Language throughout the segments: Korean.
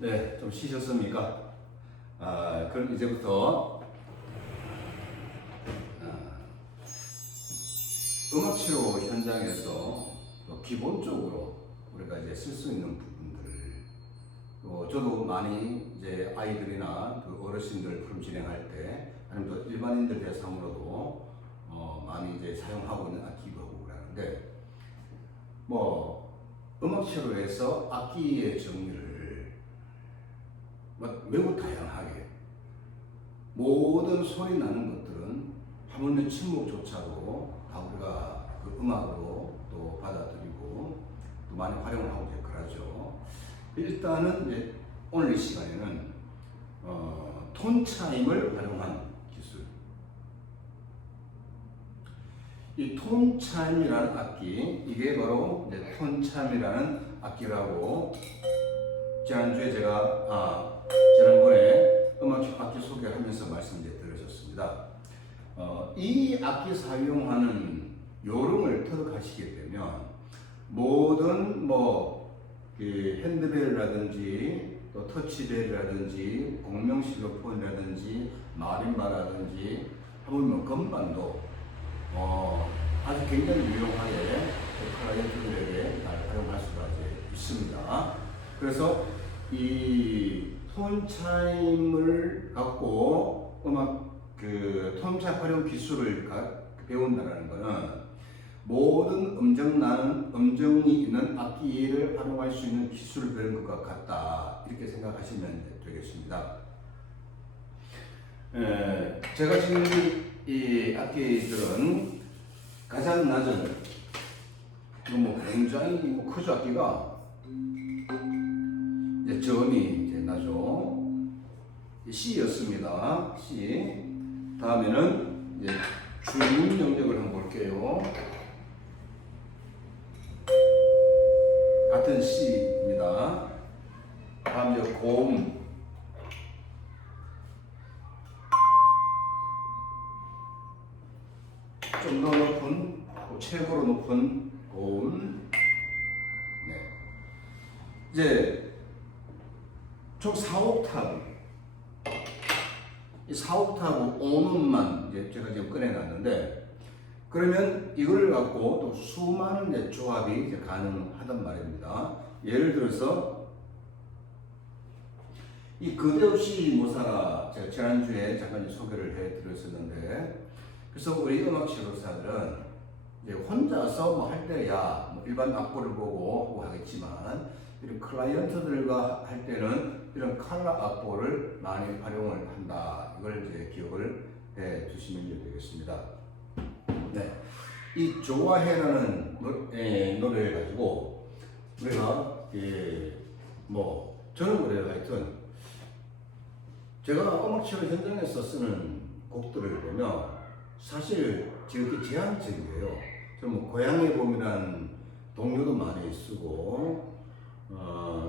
네, 좀 쉬셨습니까? 그럼 이제부터 음악 치료 현장에서 기본적으로 우리가 이제 쓸 수 있는 부분들, 저도 많이 이제 아이들이나 그 어르신들 프로그램 진행할 때, 아니면 또 일반인들 대상으로도 많이 이제 사용하고 있는 악기도 하고 그러는데, 음악 치료에서 악기의 정리를 매우 다양하게, 모든 소리 나는 것들은 하물며 침묵조차도 다 우리가 그 음악으로 또 받아들이고 또 많이 활용을 하고 이제 그러죠. 일단은 이제 오늘 이 시간에는 톤 차임을 활용한 기술. 이 톤 차임이라는 악기, 이게 바로 이제 톤 차임이라는 악기라고 지난주에 제가 지난번에 음악 악기 소개를 하면서 말씀드렸습니다. 이 악기 사용하는 요령을 터득하시게 되면 모든 핸드벨이라든지 또 터치벨이라든지 공명실로폰이라든지 마림바라든지 하물며 건반도 아주 굉장히 유용하게 클라이언트들에게 잘 활용할 수가 있습니다. 그래서 이 톤 차임을 갖고 톤 차임 활용 기술을 배운다는 것은 모든 음정이 있는 악기를 활용할 수 있는 기술을 배운 것과 같다, 이렇게 생각하시면 되겠습니다. 제가 지금 이 악기들은 가장 낮은 굉장히 크죠. 악기가 이제 저음이 이제 나죠. C였습니다. C. 다음에는 이제 중음 영역을 한번 볼게요. 같은 C입니다. 다음 이제 고음. 좀 더 높은, 최고로 높은 고음. 네. 이제 총 4옥타브. 이 4옥타브 오음만 이제 제가 지금 꺼내놨는데, 그러면 이걸 갖고 또 수많은 이제 조합이 이제 가능하단 말입니다. 예를 들어서 이 그대없이 모사라, 제가 지난주에 잠깐 소개를 해드렸었는데, 그래서 우리 음악 치료사들은 이제 혼자서 할 때야 일반 악보를 보고 하겠지만, 이런 클라이언트들과 할 때는 이런 칼라 악보를 많이 활용을 한다. 이걸 이제 기억을 해 주시면 되겠습니다. 네. 이 좋아해라는 노래를 가지고 우리가 저는 그래요. 하여튼 제가 음악 치료 현장에서 쓰는 곡들을 보면 사실 지극히 제한적이에요. 좀 고향의 봄이라는 동요도 많이 쓰고,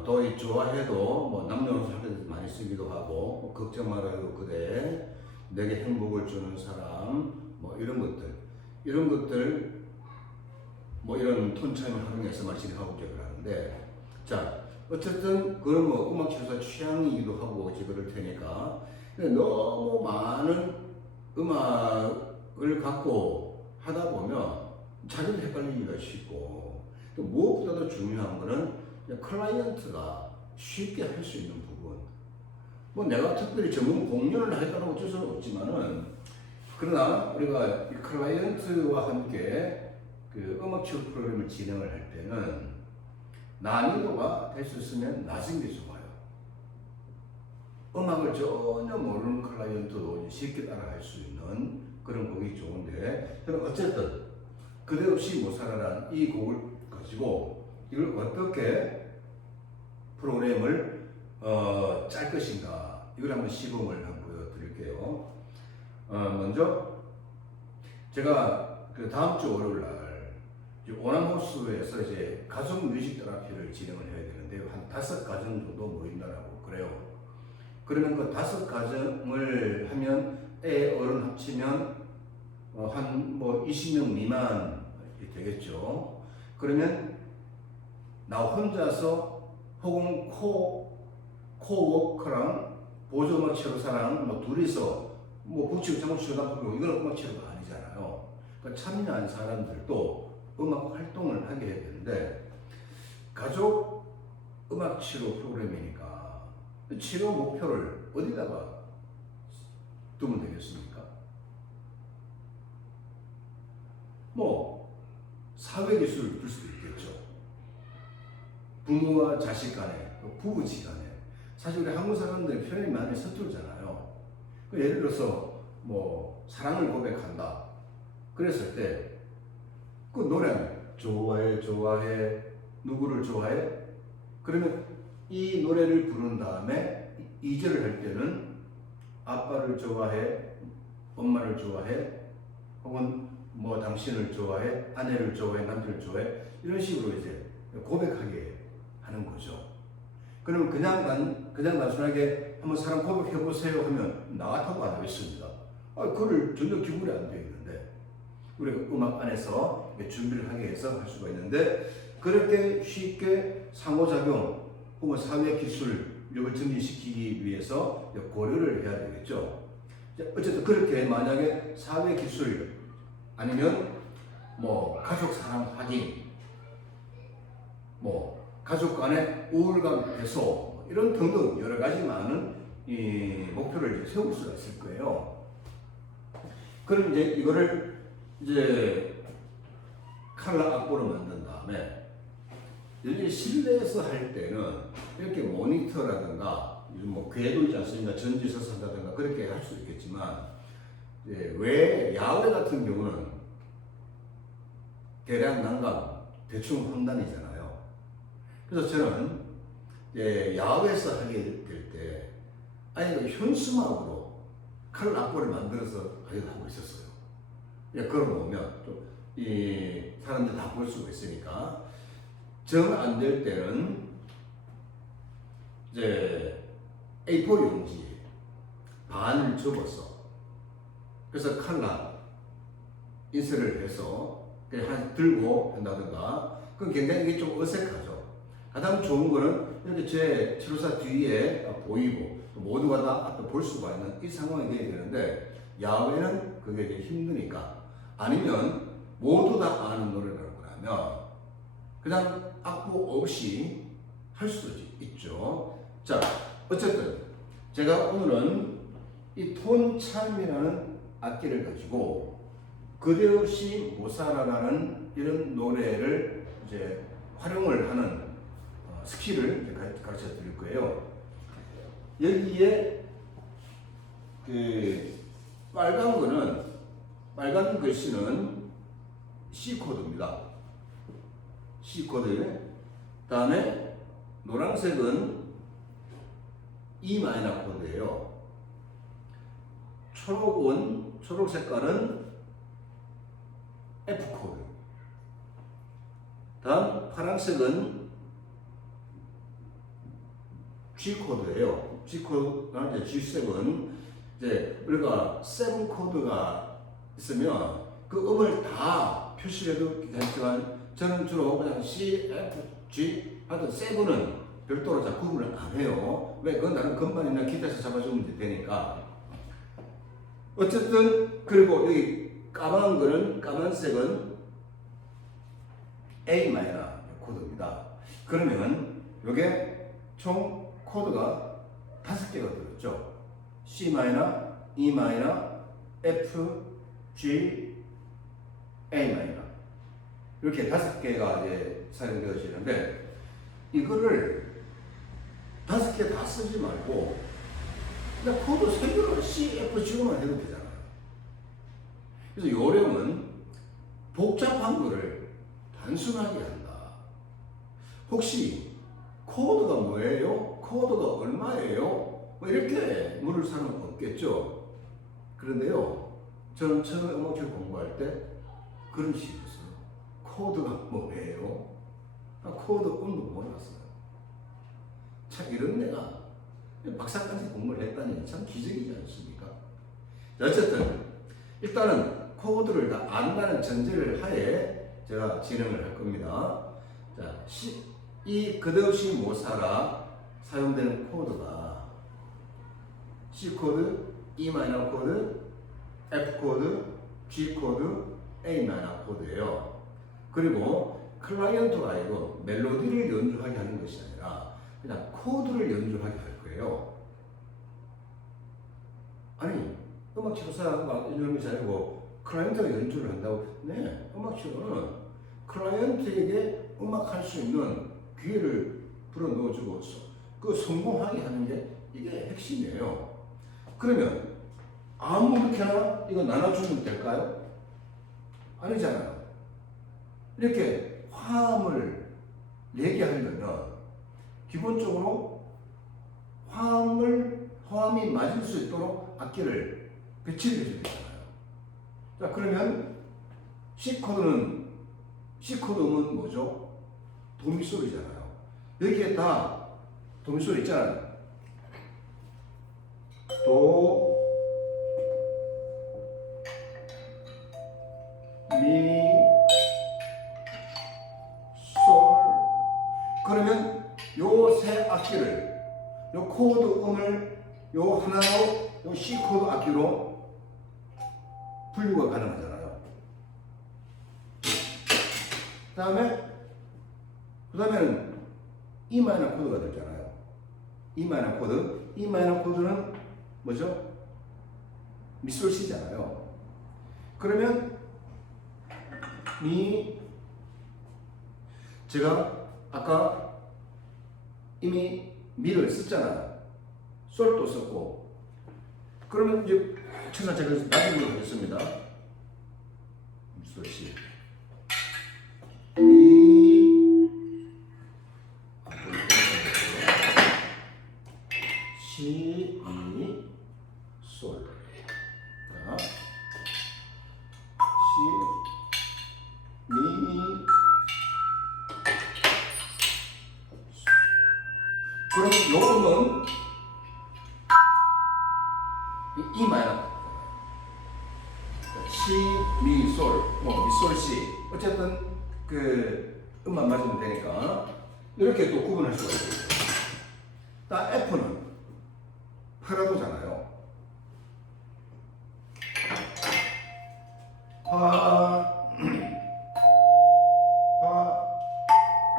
또 이 좋아해도 남녀노소 할 때 많이 쓰기도 하고, 걱정 말아요 그대, 내게 행복을 주는 사람, 이런 것들 이런 톤 차임을 활용해서 진행하고 그러는데, 자, 어쨌든 그런 음악 치료사 취향이기도 하고 그럴 테니까, 너무 많은 음악을 갖고 하다 보면 자기도 헷갈리기가 쉽고, 또 무엇보다도 중요한 거는 클라이언트가 쉽게 할 수 있는 부분. 내가 특별히 전문 공연을 하겠다고 어쩔 수는 없지만은, 그러나 우리가 이 클라이언트와 함께 그 음악 치료 프로그램을 진행을 할 때는 난이도가 될 수 있으면 낮은 게 좋아요. 음악을 전혀 모르는 클라이언트도 쉽게 따라할 수 있는 그런 곡이 좋은데, 저는 어쨌든 그대없이 못 살아란 이 곡을 가지고 이걸 어떻게 프로그램을 짤 것인가, 이걸 한번 시범을 한번 보여드릴게요. 먼저 제가 그 다음 주 월요일 날 오남호수에서 이제 가족 뮤직 테라피를 진행을 해야 되는데요. 한 5가정 정도 모인다라고 그래요. 그러면 그 5가정을 하면 애 어른 합치면 한 20명 미만이 되겠죠. 그러면 나 혼자서 혹은 코워커랑 보조음악 치료사랑 뭐 둘이서 뭐 북치고 장구 치료다 보고 이건 음악 치료가 아니잖아요. 그러니까 참여한 사람들도 음악 활동을 하게 해야 되는데 가족 음악 치료 프로그램이니까 치료 목표를 어디다가 두면 되겠습니까? 뭐 사회기술을 둘 수도 있겠죠. 부모와 자식 간에, 부부지간에. 사실 우리 한국 사람들의 표현이 많이 서툴잖아요. 예를 들어서 뭐 사랑을 고백한다. 그랬을 때 그 노래 좋아해, 좋아해, 누구를 좋아해? 그러면 이 노래를 부른 다음에 2절을 할 때는 아빠를 좋아해, 엄마를 좋아해, 혹은 뭐 당신을 좋아해, 아내를 좋아해, 남편을 좋아해, 이런 식으로 이제 고백하게 하는 거죠. 그러면 그냥 단순하게 한번 사람 고백해 보세요 하면 나 같아도 안 하겠습니다. 그걸 전혀 기분이 안 되어 있는데 우리가 음악 안에서 준비를 하게 해서 할 수가 있는데 그렇게 쉽게 상호작용 혹은 사회기술력을 증진시키기 위해서 고려를 해야 되겠죠. 어쨌든 그렇게 만약에 사회기술 아니면 뭐 가족 사랑 확인, 뭐 가족 간의 우울감 해소 이런 등등 여러 가지 많은 이 목표를 이제 세울 수가 있을 거예요. 그럼 이제 이거를 이제 칼라 악보로 만든 다음에 여기 실내에서 할 때는 이렇게 모니터라든가 요즘 뭐 궤도 있지 않습니까? 전지서서 한다든가 그렇게 할 수도 있겠지만 왜 야외 같은 경우는 대략 난감 대충 판단이잖아요. 그래서 저는 야외에서 하게 될 때 아니 현수막으로 칼라 악보를 만들어서 하고 있었어요. 걸어놓으면 좀 이 사람들 다 볼 수가 있으니까 정 안 될 때는 이제 A4 용지에 반을 접어서 그래서 칼라 인쇄를 해서 그냥 들고 한다든가 그건 굉장히 이게 좀 어색하죠. 가장 좋은 거는 이렇게 제 치료사 뒤에 보이고 모두가 다 앞에 볼 수가 있는 이 상황이 되어야 되는데 야외는 그게 이제 힘드니까 아니면 모두 다 아는 노래라고 하면 그냥 악보 없이 할 수도 있죠. 자, 어쨌든 제가 오늘은 이 톤참이라는 악기를 가지고 그대없이 못 살아라는 이런 노래를 이제 활용을 하는 스킬을 가르쳐 드릴 거예요. 여기에 그 빨간 글씨는 C 코드입니다. C 코드. 다음에 노란색은 E 마이너 코드예요. 초록 색깔은 F 코드. 다음 파란색은 G 코드예요. G 코드가 이제 G7. 이제 우리가 7 코드가 있으면 그 음을 다 표시해도 괜찮지만 저는 주로 그냥 C, F, G 하여튼 7은 별도로 잘 구분을 안 해요. 왜? 그건 다른 건반이나 기타에서 잡아주면 되니까. 어쨌든 그리고 여기 까만색은 A 마이너 코드입니다. 그러면 이게 총 코드가 5개가 들었죠. C 마이너, E 마이너, F, G, A 마이너 이렇게 5개가 이제 사용되어지는데 이거를 5개 다 쓰지 말고 그냥 코드 3개로 C, F, G만 해도 되잖아요. 그래서 요령은 복잡한 거를 단순하게 한다. 혹시 코드가 뭐예요? 코드가 얼마예요? 뭐 이렇게 물을 사람은 없겠죠. 그런데요, 저는 처음에 음악을 공부할 때 그런 식이었어요. 코드가 뭐예요? 코드 음도 몰랐어요. 참 이런 내가 박사까지 공부를 했다니 참 기적이지 않습니까? 어쨌든 일단은 코드를 다 안다는 전제를 하에 제가 진행을 할 겁니다. 자, 이 그대없이 못 살아 사용되는 코드가 C 코드, E 마이너 코드, F 코드, G 코드, A 마이너 코드예요. 그리고 클라이언트가 이거 멜로디를 연주하게 하는 것이 아니라 그냥 코드를 연주하게 할 거예요. 아니, 음악치료사 막 이런 것이 아니고 클라이언트가 연주를 한다고? 네, 음악치료는 클라이언트에게 음악할 수 있는 기회를 불어넣어주고 그 성공하게 하는 게 이게 핵심이에요. 그러면 아무렇게나 이거 나눠주면 될까요? 아니잖아요. 이렇게 화음을 내게 하려면 기본적으로 화음이 맞을 수 있도록 악기를 배치를 해줘야 되잖아요. 자, 그러면 C 코드 음은 뭐죠? 도미솔이잖아요. 여기에 다 도미솔 있잖아요. 도, 미, 솔. 그러면 요 세 악기를, 요 코드 음을 요 하나로 요 C 코드 악기로 분류가 가능하잖아요. 그다음에는 E 마이너 코드가 되잖아요. E 마이너 코드. E 마이너 코드는 뭐죠? 미솔 C잖아요. 그러면 제가 아까 이미 미를 썼잖아요. 솔도 썼고. 그러면 이제 최소한 제가 낮은 걸로 하겠습니다. 미솔 C. 시, 미, 솔. 자, 시, 미, 그럼 요거는 E 마이너. 시, 미, 솔, 미솔, 시. 어쨌든 그 음만 맞으면 되니까 이렇게 또 구분할 수가 있어요. 딱 F는 파라도잖아요. 파,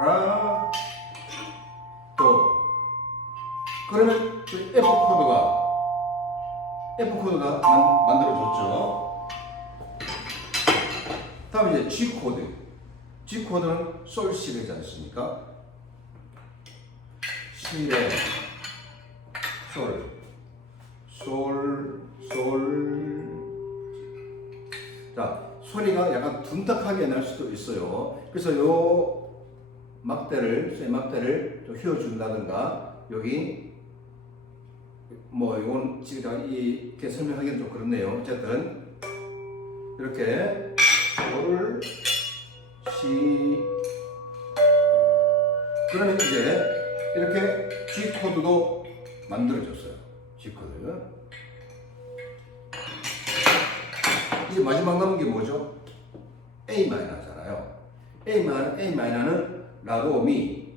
라, 도. 그러면 그 F 코드가 만들어졌죠. 다음 이제 G 코드. G 코드는 솔 시래지 않습니까? 시래, 솔. 자, 소리가 약간 둔탁하게 날 수도 있어요. 그래서 요 막대를 좀 휘어준다든가, 여기, 이건 지금 이렇게 설명하기는 좀 그렇네요. 어쨌든, 이렇게, 솔, 시, 그러면 이제, 이렇게 G 코드도 만들어졌어요. G 코드. 이제 마지막 남은 게 뭐죠? A 마이너잖아요. A 마이너는 라도 미.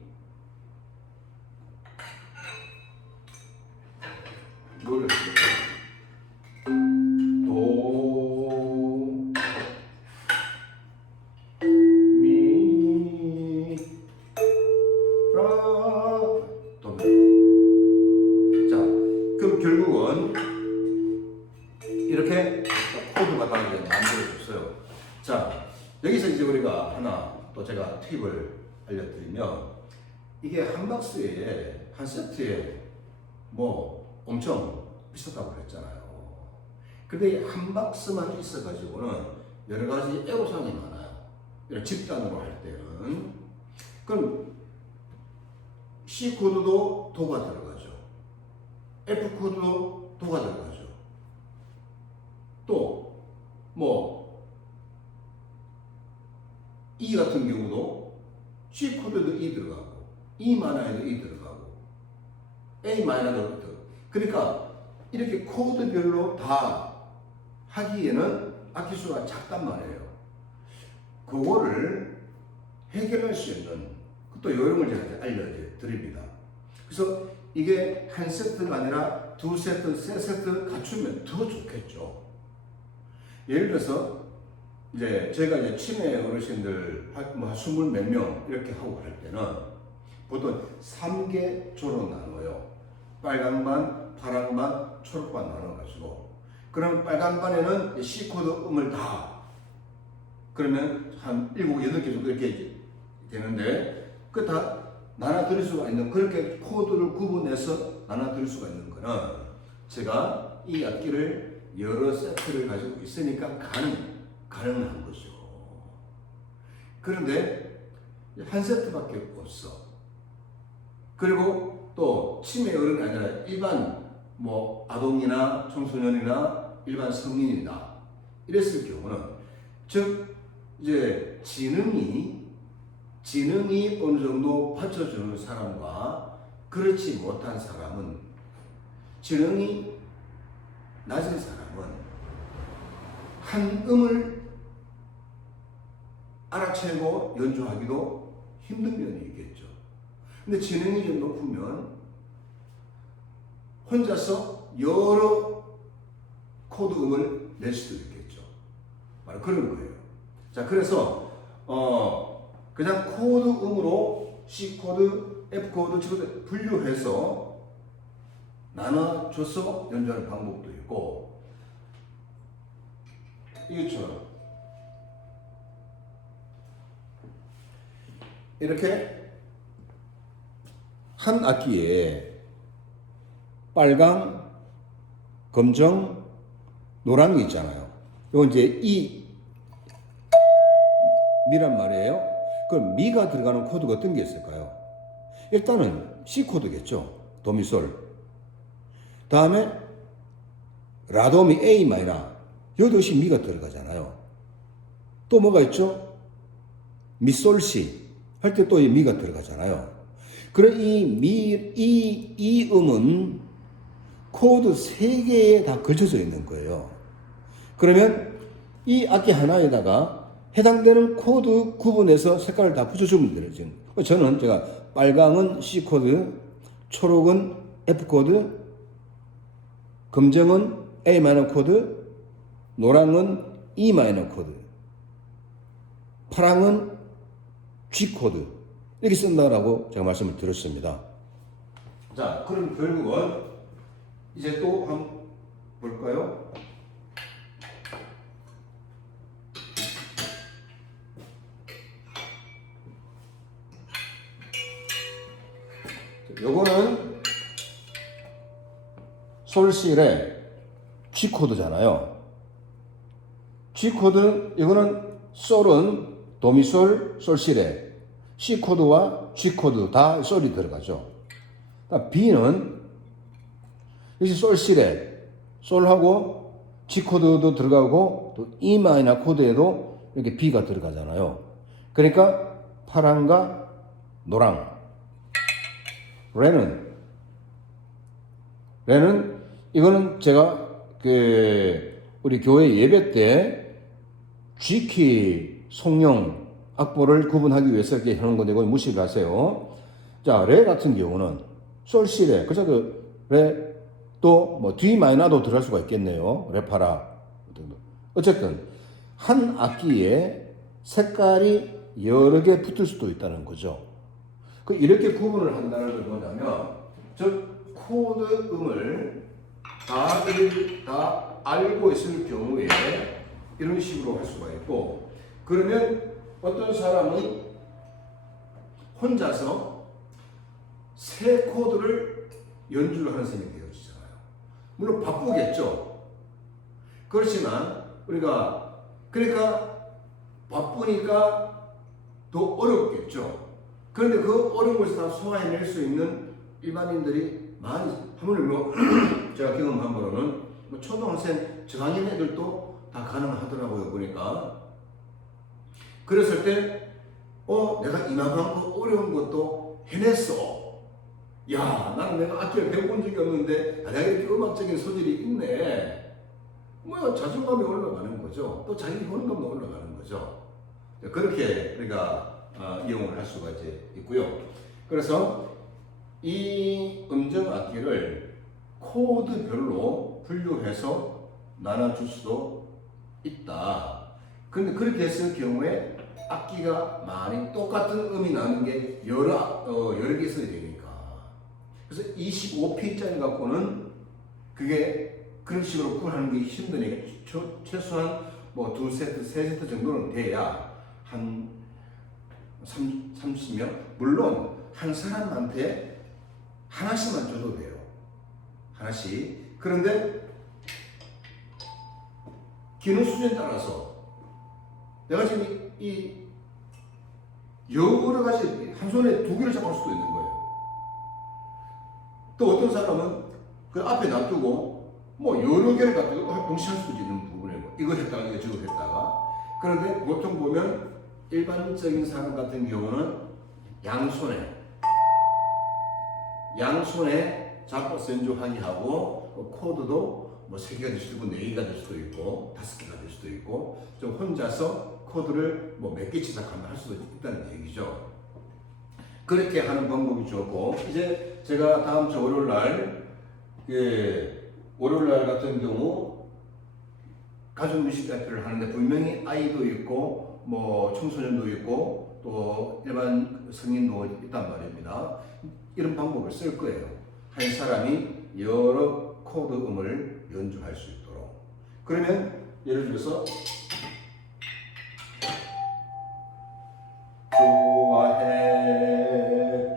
뭘 도, 미, 라, 도. 자, 그럼 결국은 이렇게 코드가 다 이제 만들어졌어요. 자, 여기서 이제 우리가 하나 또 제가 팁을 알려드리면, 이게 한 박스에, 한 세트에 엄청 비싸다고 그랬잖아요. 근데 한 박스만 있어가지고는 여러 가지 애로사항이 많아요. 이런 집단으로 할 때는. 그럼 C 코드도 도가 들어가죠. F 코드도 도가 들어가죠. 또 E 같은 경우도 C 코드도 E 들어가고, E 마이너에도 E 들어가고, A 마이너도 들어가고. 그러니까 이렇게 코드별로 다 하기에는 악기 수가 작단 말이에요. 그거를 해결할 수 있는 또 요령을 제가 알려드립니다. 그래서 이게 한 세트가 아니라 두 세트, 세 세트 갖추면 더 좋겠죠. 예를 들어서 이제 저희가 이제 치매 어르신들 한 20 몇 명 이렇게 하고 할 때는 보통 3개조로 나눠요. 빨간 반, 파란 반, 초록 반 나눠가지고, 그럼 빨간 반에는 C코드 음을 다, 그러면 한 7, 8개 정도 이렇게 되는데, 그 다 나눠 드릴 수가 있는, 그렇게 코드를 구분해서 나눠 드릴 수가 있는 거는 제가 이 악기를 여러 세트를 가지고 있으니까 가능한 거죠. 그런데 한 세트밖에 없어. 그리고 또 치매 어른이 아니라 일반 뭐 아동이나 청소년이나 일반 성인이나 이랬을 경우는, 즉 이제 지능이 어느 정도 받쳐주는 사람과 그렇지 못한 사람은, 지능이 낮은 사람은 한 음을 알아채고 연주하기도 힘든 면이 있겠죠. 근데 지능이 좀 높으면 혼자서 여러 코드 음을 낼 수도 있겠죠. 바로 그런 거예요. 자, 그래서 그냥 코드 음으로 C 코드, F 코드, G 코드 분류해서 나눠줘서 연주하는 방법도 있고, 이것처럼 이렇게 한 악기에 빨강, 검정, 노란이 있잖아요. 이건 이제 이 미란 말이에요. 그럼 미가 들어가는 코드가 어떤 게 있을까요? 일단은 C 코드겠죠. 도미솔. 다음에 라도미 A 마이너. 여기도 역시 미가 들어가잖아요. 또 뭐가 있죠? 미솔시 할 때 또 이 미가 들어가잖아요. 그럼 이 음은 코드 3개에 다 걸쳐져 있는 거예요. 그러면 이 악기 하나에다가 해당되는 코드 구분해서 색깔을 다 붙여주면 되죠. 저는 제가 빨강은 C 코드, 초록은 F 코드, 검정은 A 마이너 코드, 노랑은 E 마이너 코드, 파랑은 G 코드, 이렇게 쓴다라고 제가 말씀을 드렸습니다. 자, 그럼 결국은 이제 또 한번 볼까요? 요거는 솔실의 G 코드잖아요. G 코드, 이거는 솔은 도미솔, 솔실의 C 코드와 G 코드 다 솔이 들어가죠. B는 역시 솔실의 솔하고 G 코드도 들어가고 또 E 마이너 코드에도 이렇게 B가 들어가잖아요. 그러니까 파랑과 노랑. 레는 이거는 제가 우리 교회 예배 때 G키 송영 악보를 구분하기 위해서 이렇게 하는 건데 이거 무시를 하세요. 자, 레 같은 경우는 솔시레, 그죠? 레 또 뭐 D 마이너도 들어갈 수가 있겠네요. 레파라. 어쨌든 한 악기에 색깔이 여러 개 붙을 수도 있다는 거죠. 이렇게 구분을 한다는 건 뭐냐면, 즉 코드 음을 다 알고 있을 경우에 이런 식으로 할 수가 있고, 그러면 어떤 사람은 혼자서 세 코드를 연주를 하는 셈이 되어지잖아요. 물론 바쁘겠죠. 그렇지만 그러니까 바쁘니까 더 어렵겠죠. 그런데 그 어려운 것을 다 소화해낼 수 있는 일반인들이 많이, 하물며 제가 경험한 바로는 초등학생 저학년 애들도 다 가능하더라고요. 보니까. 그랬을 때 내가 이만큼 어려운 것도 해냈어. 야, 나는 내가 악기를 배워본 적이 없는데 내가 이렇게 음악적인 소질이 있네. 뭐 자존감이 올라가는 거죠. 또 자기 효능감도 올라가는 거죠. 그렇게 우리가 이용을 할 수가 이제 있고요. 그래서 이 음정 악기를 코드별로 분류해서 나눠줄 수도 있다. 근데 그렇게 했을 경우에 악기가 많이 똑같은 음이 나는 게 여러 개 있어야 되니까. 그래서 25P짜리 갖고는 그게 그런 식으로 구분하는 게 힘드니까 최소한 뭐 2세트, 3세트 정도는 돼야 한 30명? 물론 한 사람한테 하나씩만 줘도 돼요. 하나씩. 그런데 기능 수준에 따라서 내가 지금 이 여러 가지 한 손에 2개를 잡을 수도 있는 거예요. 또 어떤 사람은 그 앞에 놔두고 뭐 여러 개를 갖고 동시에 할 수도 있는 부분이고 이거 했다가 이거 저거 했다가. 그런데 보통 보면 일반적인 사람 같은 경우는 양손에 잡고 연주하기 하고 코드도 뭐 3개가 될 수도 있고 4개가 될 수도 있고 5개가 될 수도 있고 좀 혼자서 코드를 뭐 몇 개 시작하면 할 수도 있다는 얘기죠. 그렇게 하는 방법이 좋고, 이제 제가 다음 주 월요일날 같은 경우 가족 뮤직 대표를 하는데 분명히 아이도 있고 뭐 청소년도 있고 또 일반 성인도 있단 말입니다. 이런 방법을 쓸 거예요. 한 사람이 여러 코드 음을 연주할 수 있도록. 그러면 예를 들어서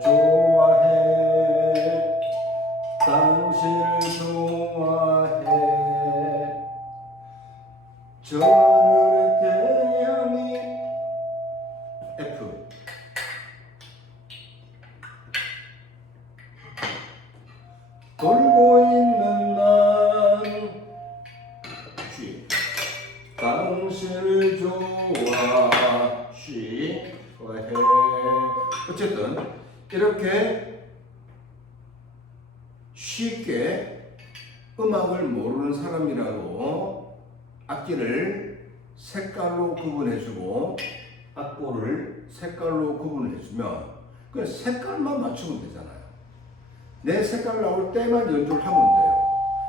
좋아해 당신을 좋아해 저늘의 태양이 F 돌고 있는 난 G 당신을 좋아 G 좋아해. 어쨌든 이렇게 쉽게 음악을 모르는 사람이라도 악기를 색깔로 구분해주고 악보를 색깔로 구분해주면 그 색깔만 맞추면 되잖아요. 내 색깔 나올 때만 연주를 하면 돼요.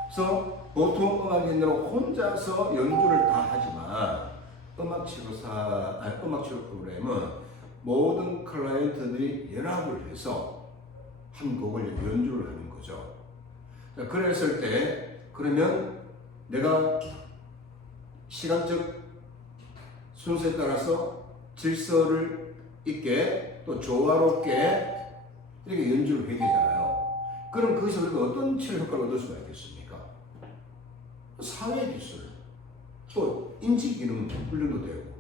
그래서 보통 음악인들은 혼자서 연주를 다 하지만 음악 치료 프로그램은 모든 클라이언트들이 연합을 해서 한 곡을 연주를 하는 거죠. 그랬을 때 그러면 내가 시간적 순서에 따라서 질서를 있게 또 조화롭게 이렇게 연주를 해야 되잖아요. 그럼 거기서 우리가 어떤 치료 효과를 얻을 수가 있겠습니까? 사회 기술, 또 인지 기능 훈련도 되고,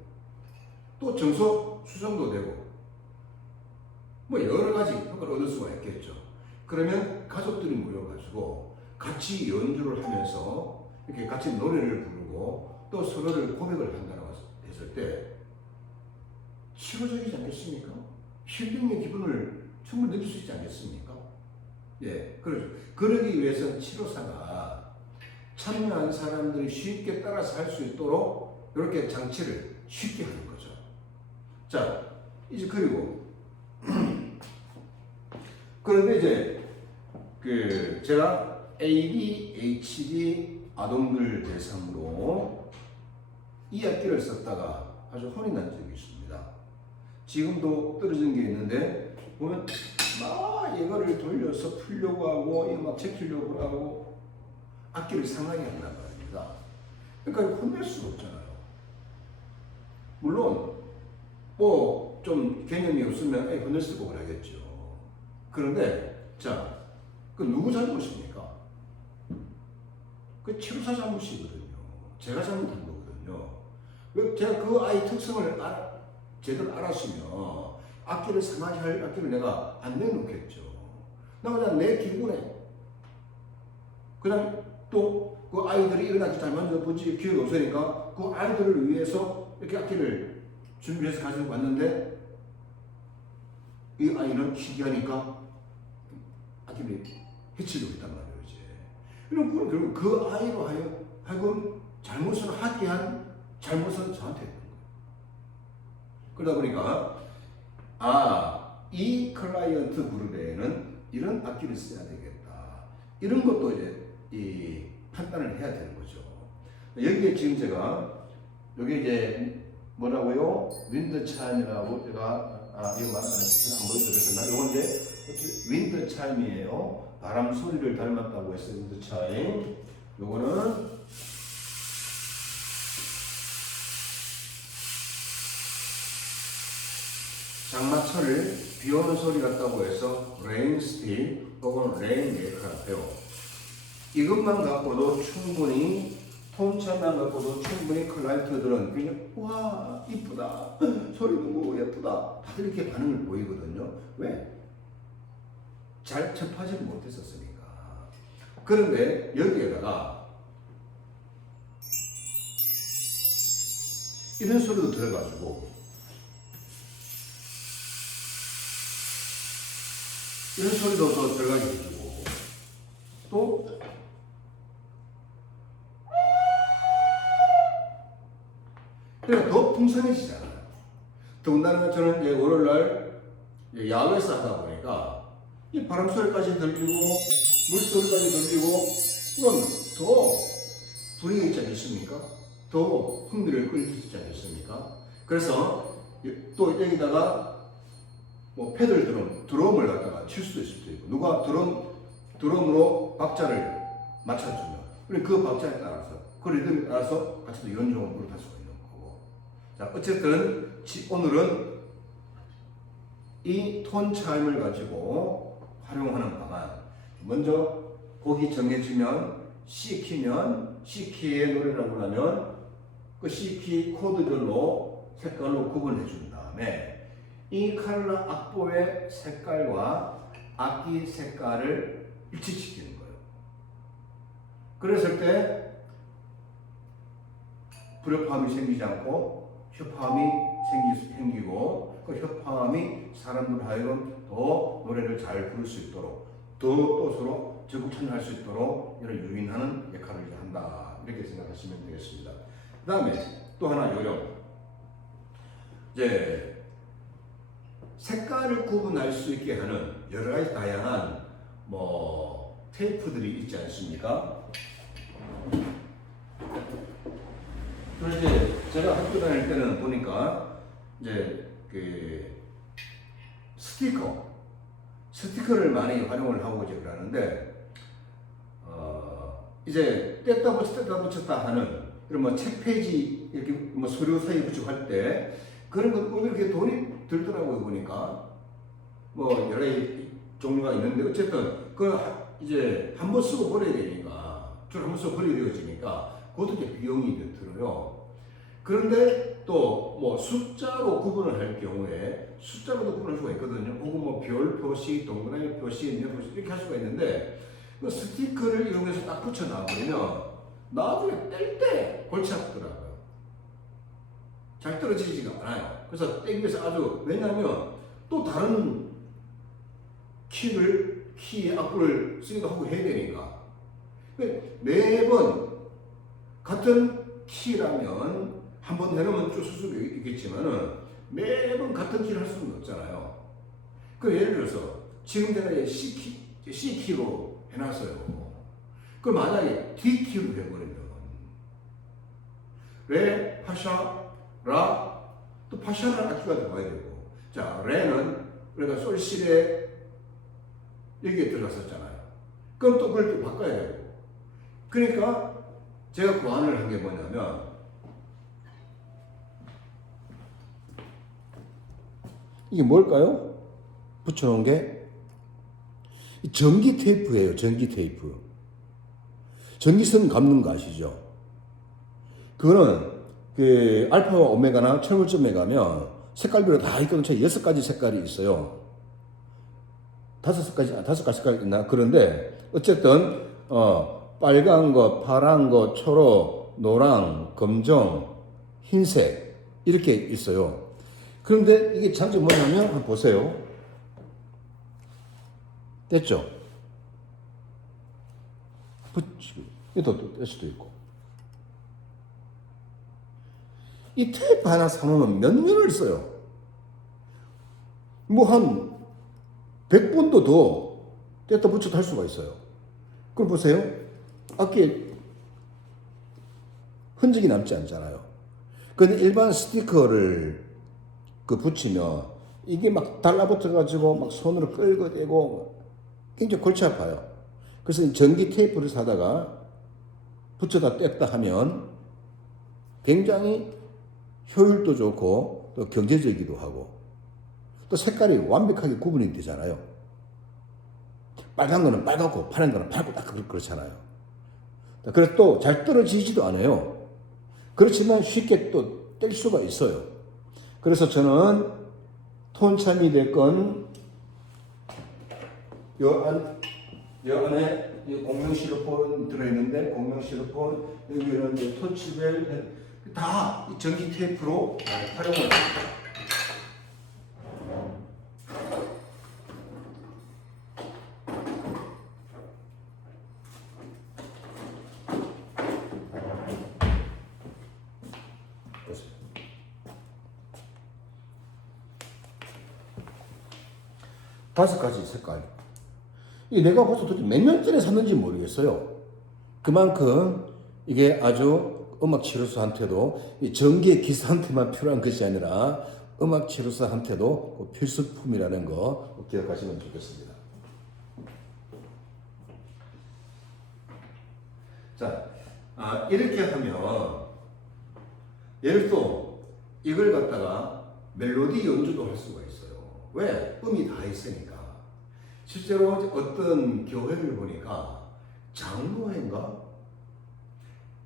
또 정서 수정도 되고, 뭐 여러 가지 효과를 얻을 수가 있겠죠. 그러면 가족들이 모여가지고 같이 연주를 하면서 이렇게 같이 노래를 부르고 또 서로를 고백을 한다고 했을 때 치료적이지 않겠습니까? 힐링의 기분을 충분히 느낄 수 있지 않겠습니까? 예, 그렇죠. 그러기 위해서는 치료사가 참여한 사람들이 쉽게 따라서 할 수 있도록 이렇게 장치를 쉽게 하는 거죠. 자, 이제 그리고 그런데 이제 제가 ADHD 아동들 대상으로 이 악기를 썼다가 아주 혼이 난 적이 있습니다. 지금도 떨어진 게 있는데 보면 막 이거를 돌려서 풀려고 하고 이거 막 제키려고 하고 악기를 상하게 한단 말입니다. 그러니까 혼낼 수가 없잖아요. 물론 뭐 좀 개념이 없으면 혼낼 수 있고 그러겠죠. 그런데 자, 그 누구 잘못입니까? 그 치료사 잘못이거든요. 제가 잘못한 거거든요. 왜 제가 그 아이 특성을 제대로 알았으면 악기를 상하게 할 악기를 내가 안 내놓겠죠. 나 그냥 내 기분에 그냥 또 그 아이들이 일어나지 잘 만져보지 기회가 없으니까 그 아이들을 위해서 이렇게 악기를 준비해서 가지고 왔는데 이 아이는 희귀하니까 악기를 해치려고 했단 말이에요. 이제. 그럼 결국 그 아이로 하여금 잘못을 하게 한 잘못은 저한테 했던 거예요. 그러다 보니까 이 클라이언트 그룹에는 이런 악기를 써야 되겠다. 이런 것도 이제 이 판단을 해야 되는 거죠. 여기에 지금 제가 여기 이제 뭐라고요? 윈드 차임이라고 제가 이거 안 보여드렸었나? 이건 이제 윈드 차임이에요. 바람 소리를 닮았다고 했어요. 윈드 차임. 요거는 장마철을 비 오는 소리 같다고 해서 레인 스틸 혹은 레인 메이커라고요. 이것만 갖고도 충분히 톤차만 갖고도 충분히 클라이언트들은 그냥 와 이쁘다 소리 너무 예쁘다 다들 이렇게 반응을 보이거든요. 왜? 잘 접하지 못했었으니까. 그런데 여기에다가 이런 소리도 들어가지고 이런 소리도 또 들어가게 해주고 또 그러니까 더 풍성해지잖아요. 더군다나 저는 이제 월요일날 야외에서 하다 보니까 이 바람 소리까지 들리고 물소리까지 들리고 그럼 더 분위기가 있지 않겠습니까? 더 흥미를 끌 수 있지 않겠습니까? 그래서 또 여기다가 뭐 패들 드럼을 갖다가 칠 수도 있을 수도 있고 누가 드럼으로 박자를 맞춰주면 그 박자에 따라서 그 리듬에 따라서 같이 또 연주를 부를 수 있는 거고. 자 어쨌든 오늘은 이 톤 차임을 가지고 활용하는 방안. 먼저 곡이 정해지면 C키면 C키의 노래라고 하면 그 C키 코드별로 색깔로 구분해 준 다음에 이 칼라 악보의 색깔과 악기 색깔을 일치시키는 거예요. 그랬을 때 불협화음이 생기지 않고 협화음이 생기고 그 협화음이 사람들 하여금 더 노래를 잘 부를 수 있도록 또 서로 적극 참여할 수 있도록 이런 유인하는 역할을 한다. 이렇게 생각하시면 되겠습니다. 그 다음에 또 하나 요령. 이제 색깔을 구분할 수 있게 하는 여러 가지 다양한 테이프들이 있지 않습니까? 그래서 이제 제가 학교 다닐 때는 보니까 이제 그 스티커를 많이 활용을 하고 이제 그러는데 이제 뗐다 붙였다 하는 그런 책 페이지 이렇게 서류 사이에 붙이고 할 때 그런 것 보면 이렇게 돈이 들더라고요. 보니까 여러 가지 종류가 있는데 어쨌든 그 이제 한번 쓰고 버려야 되니까 줄 한번 쓰고 버려야 되어지니까 그것도 이제 비용이 들어요. 그런데 또 숫자로 구분을 할 경우에 숫자로도 구분할 수가 있거든요. 혹은 별 표시, 동그라미 표시, 면 표시 이렇게 할 수가 있는데 그 스티커를 이용해서 딱 붙여 놔버리면 나중에 뗄 때 골치 아프더라고요. 잘 떨어지지가 않아요. 그래서 떼기위해서 아주 왜냐하면 또 다른 키의 악보를 쓰기도 하고 해야 되니까 매번 같은 키라면 한 번 해놓으면 쭉 쓸 수도 있겠지만은 매번 같은 키를 할 수는 없잖아요. 그 예를 들어서 지금 제가 C키로 해놨어요. 그 만약에 D키로 해버리면 레, 파샤, 라, 또 파샤는 악기가 들어가야 되고 자, 레는 우리가 솔시레 여기에 들어갔었잖아요. 그럼 또 그걸 또 바꿔야 되고 그러니까 제가 고안을 한 게 뭐냐면 이게 뭘까요? 붙여놓은 게 전기 테이프예요. 전기 테이프. 전기선 감는 거 아시죠? 그거는 그 알파와 오메가나 철물점에 가면 색깔별로 다 있거든요. 6가지 색깔이 있어요. 5가지 색깔이 있나? 그런데 어쨌든 빨간 거, 파란 거, 초록, 노랑, 검정, 흰색 이렇게 있어요. 그런데 이게 장점이 뭐냐면 한번 보세요. 됐죠? 이것도 뗄 수도 있고. 이 테이프 하나 사놓으면 몇 년을 써요. 한 100번도 더 뗐다 붙여도 할 수가 있어요. 그럼 보세요. 악기에 흔적이 남지 않잖아요. 근데 일반 스티커를 붙이면 이게 막 달라붙어가지고 막 손으로 끌고 대고 굉장히 골치 아파요. 그래서 전기 테이프를 사다가 붙여다 뗐다 하면 굉장히 효율도 좋고 또 경제적이기도 하고 또 색깔이 완벽하게 구분이 되잖아요. 빨간 거는 빨갛고 파란 거는 파랗고 딱 그렇잖아요. 그래서 또 잘 떨어지지도 않아요. 그렇지만 쉽게 또 뗄 수가 있어요. 그래서 저는 톤참이 됐건 요 안에 공명 실로폰 들어있는데 공명 실로폰 여기는 토치벨 다 전기 테이프로 활용을 합니다. 다섯 가지 색깔. 이 내가 벌써 도대체 몇 년 전에 샀는지 모르겠어요. 그만큼 이게 아주 음악 치료사한테도 이 전기 기사한테만 필요한 것이 아니라 음악 치료사한테도 필수품이라는 거 기억하시면 좋겠습니다. 자, 이렇게 하면 예를 들어 이걸 갖다가 멜로디 연주도 할 수가 있어요. 왜? 음이 다 있으니까. 실제로 어떤 교회를 보니까 장로회인가?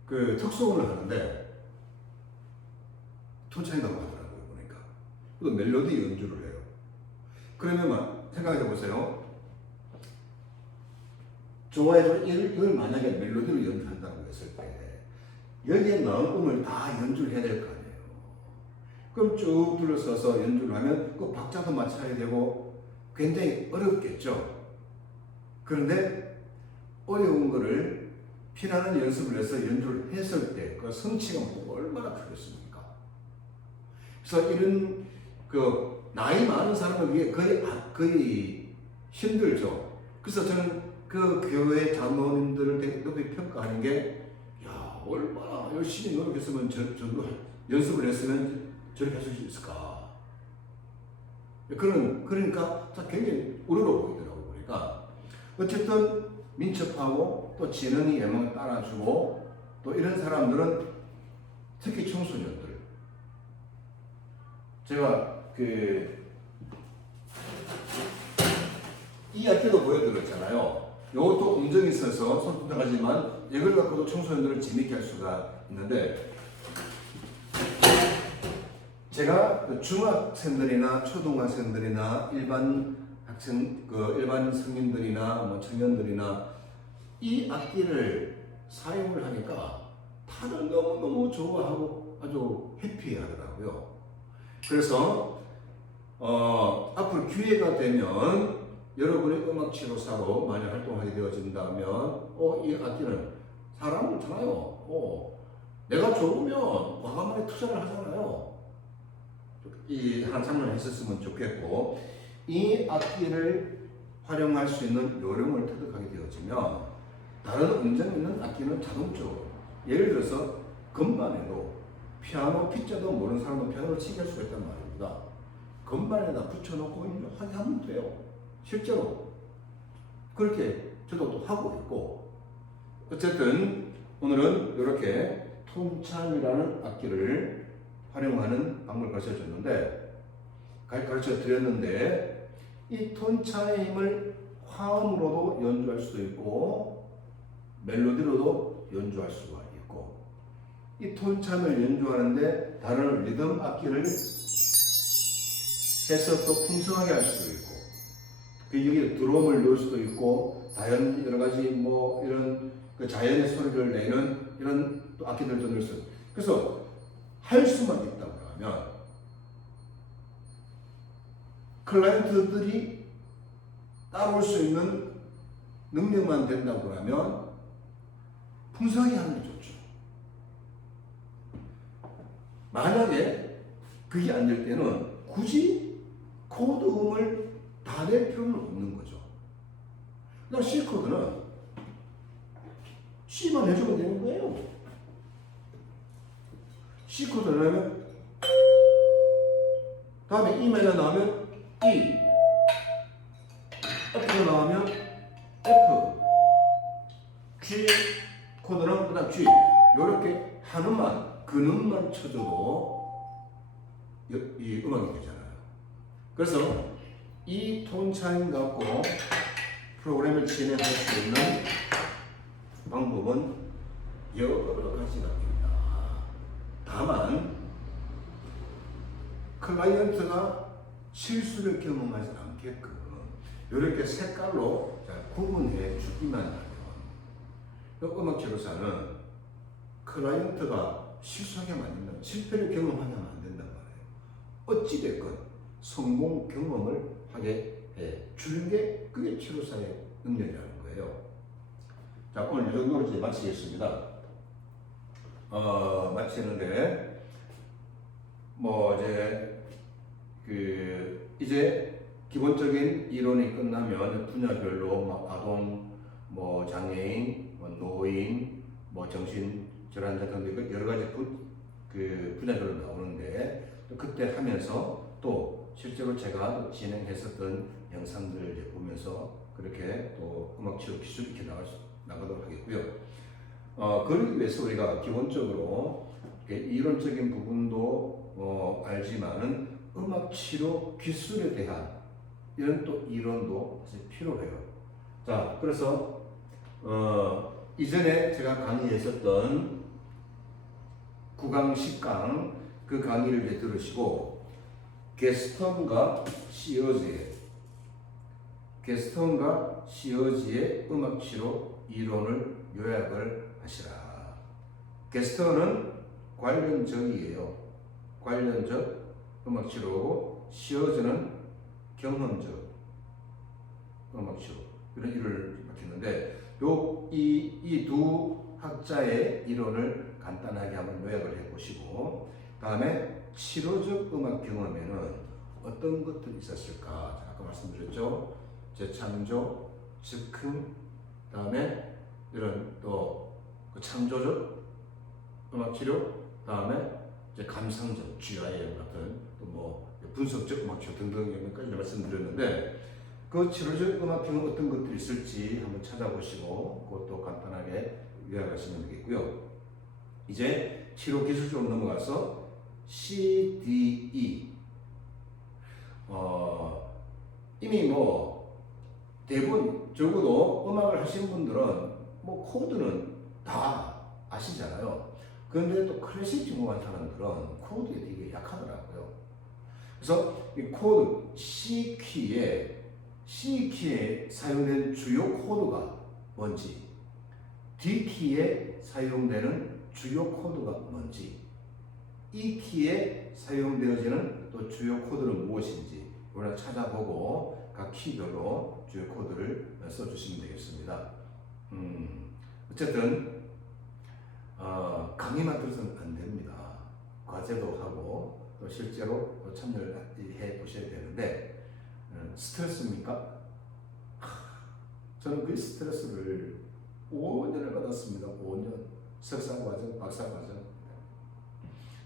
그 특수원을 하는데 톤차이라고 하더라고요. 보니까. 또 멜로디 연주를 해요. 그러면 생각해 보세요. 좋아해서 이걸 만약에 멜로디로 연주한다고 했을 때 여기에 나온 음을 다 연주를 해야 될 거 아니에요. 그럼 쭉 둘러서서 연주를 하면 그 박자도 맞춰야 되고 굉장히 어렵겠죠. 그런데 어려운 거를 피나는 연습을 해서 연주를 했을 때 그 성취가 얼마나 크겠습니까? 그래서 이런 그 나이 많은 사람을 위해 거의 힘들죠. 그래서 저는 그 교회 장로님들을 높이 평가하는 게, 야, 얼마나 열심히 노력했으면 저 정도 연습을 했으면 저렇게 할 수 있을까? 그러니까 굉장히 우러러 보이더라고요. 보니까 어쨌든 민첩하고 또 지능이 예망 따라주고 또 이런 사람들은 특히 청소년들, 제가 이 악기도 보여드렸잖아요. 이것도 음정이 있어서 손톱하지만 이걸 갖고도 청소년들을 재밌게 할 수가 있는데, 제가 중학생들이나 초등학생들이나 일반 학생, 일반 성인들이나 뭐 청년들이나 이 악기를 사용을 하니까 다들 너무너무 좋아하고 아주 해피하더라고요. 그래서 앞으로 기회가 되면 여러분이 음악 치료사로 만약 활동하게 되어진다면 이 악기는 사람을 좋아요. 내가 좋으면 과감하게 투자를 하잖아요. 이 하나 참여했었으면 좋겠고, 이 악기를 활용할 수 있는 요령을 터득하게 되어지면 다른 음정 있는 악기는 자동적으로, 예를 들어서 건반에도 피아노 피자도 모르는 사람도 피아노를 치게 할 수가 있단 말입니다. 건반에다 붙여놓고 하면 돼요. 실제로 그렇게 저도 또 하고 있고, 어쨌든 오늘은 이렇게 톰참이라는 악기를 활용하는 방법을 가르쳐 드렸는데, 이 톤차임을 화음으로도 연주할 수도 있고 멜로디로도 연주할 수가 있고, 이 톤차임을 연주하는데 다른 리듬 악기를 해서 또 풍성하게 할 수도 있고, 여기에 드럼을 넣을 수도 있고, 다른 여러 가지 뭐 이런 자연의 소리를 내는 이런 또 악기들도 넣을 수 있고, 그래서 할 수만 있다고 하면 클라이언트들이 따라올 수 있는 능력만 된다고 하면 풍성하게 하는 게 좋죠. 만약에 그게 안 될 때는 굳이 코드 음을 다 낼 필요는 없는 거죠. 그다음 C 코드는 C만 해주면 되는 거예요. C 코드를 하면 다음에 E 마이너 나오면 E, F가 나오면 F, G 코드는 그다음 G. 이렇게 하는만 근음만 쳐줘도 이 음악이 되잖아요. 그래서 이 톤 차이 갖고 프로그램을 진행할 수 있는 방법은 여러 가지가 있다. 다만 클라이언트가 실수를 경험하지 않게끔 이렇게 색깔로 구분해 주기만 하면 음악 치료사는 클라이언트가 실수하게 만든다, 실패를 경험하면 안 된단 말이에요. 어찌됐건 성공 경험을 하게 해 주는 게 그게 치료사의 능력이라는 거예요. 자, 오늘 이 정도로 이제 마치겠습니다. 마치는데 뭐 이제 기본적인 이론이 끝나면 분야별로 뭐 아동, 뭐 장애인, 뭐 노인, 뭐 정신질환자 등등 여러 가지 분야별로 나오는데 그때 하면서 또 실제로 제가 진행했었던 영상들을 이제 보면서 그렇게 또 음악 치료 기술 이렇게 나가도록 하겠고요. 그러기 위해서 우리가 기본적으로 이론적인 부분도 알지만은 음악 치료 기술에 대한 이런 또 이론도 사실 필요해요. 자, 그래서 이전에 제가 강의했었던 9강, 10강 그 강의를 이제 들으시고 게스턴과 시어지의 음악 치료 이론을 요약을 하시라. 게스턴은 관련적이에요. 관련적 음악 치료고 시어지는 경험적 음악 치료 이런 이론을 맡겼는데 이 두 학자의 이론을 간단하게 한번 요약을 해보시고 다음에 치료적 음악 경험에는 어떤 것들이 있었을까? 제가 아까 말씀드렸죠. 재창조, 즉흥, 다음에 이런 또 그 창조적 음악 치료, 다음에 이제 감상적 GIM 같은 또 뭐 분석적 음악 치료 등등 이런 것까지 말씀드렸는데 그 치료적 음악 경험 어떤 것들이 있을지 한번 찾아보시고 그것도 간단하게 요약하시면 되겠고요. 이제 치료 기술적으로 넘어가서 CDE 이미 뭐 대부분 적어도 음악을 하시는 분들은 뭐 코드는 다 아시잖아요. 그런데 또 클래식 전공한 사람들은 코드에 되게 약하더라고요. 그래서 이 코드 C키에 사용된 주요 코드가 뭔지, D키에 사용되는 주요 코드가 뭔지, E키에 사용되어지는 또 주요 코드는 무엇인지 이걸 찾아보고 각 키별로 주요 코드를 써주시면 되겠습니다. 어쨌든 강의만 들어서는 안 됩니다. 과제도 하고 또 실제로 참여를 해 보셔야 되는데 스트레스입니까? 저는 그 스트레스를 5년을 받았습니다. 5년 석사과정, 박사과정.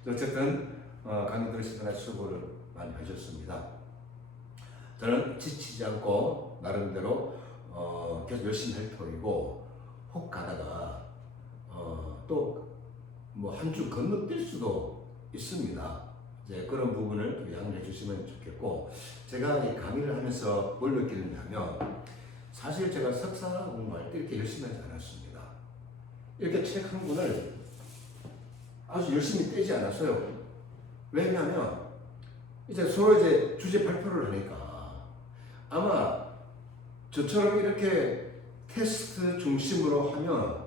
어쨌든 강의 들으시느라 수고를 많이 하셨습니다. 저는 지치지 않고 나름대로 계속 열심히 할 터이고 혹 가다가 또 뭐 한 주 건너뛸 수도 있습니다. 이제 그런 부분을 양해해 주시면 좋겠고 제가 이 강의를 하면서 뭘 느끼느냐면 사실 제가 석사 공부할 때 이렇게 열심히 하지 않았습니다. 이렇게 책 한 권을 아주 열심히 떼지 않았어요. 왜냐하면 이제 서로 이제 주제 발표를 하니까 아마 저처럼 이렇게 테스트 중심으로 하면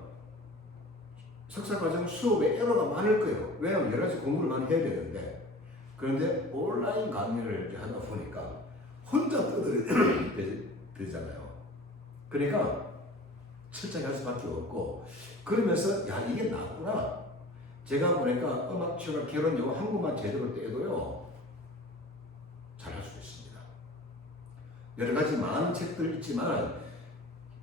석사과정 수업에 에러가 많을 거예요. 왜냐하면 여러 가지 공부를 많이 해야 되는데 그런데 온라인 강의를 하다 보니까 혼자 떠들어야 되잖아요. 그러니까 철저히 할 수밖에 없고 그러면서 야 이게 낫구나. 제가 보니까 음악 치료가 결혼 영어 한국만 제대로 떼도요 잘할 수 있습니다. 여러 가지 많은 책들 있지만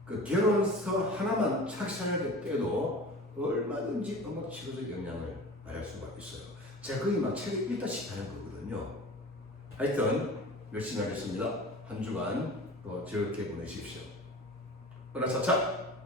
그 결혼서 하나만 착실하게 떼도 얼마든지 음악 치료적 영향을 발휘할 수가 있어요. 제가 거의 막 책을 읽다시피 하는 거거든요. 하여튼 열심히 하겠습니다. 한 주간 또 즐겁게 보내십시오. 으라차차!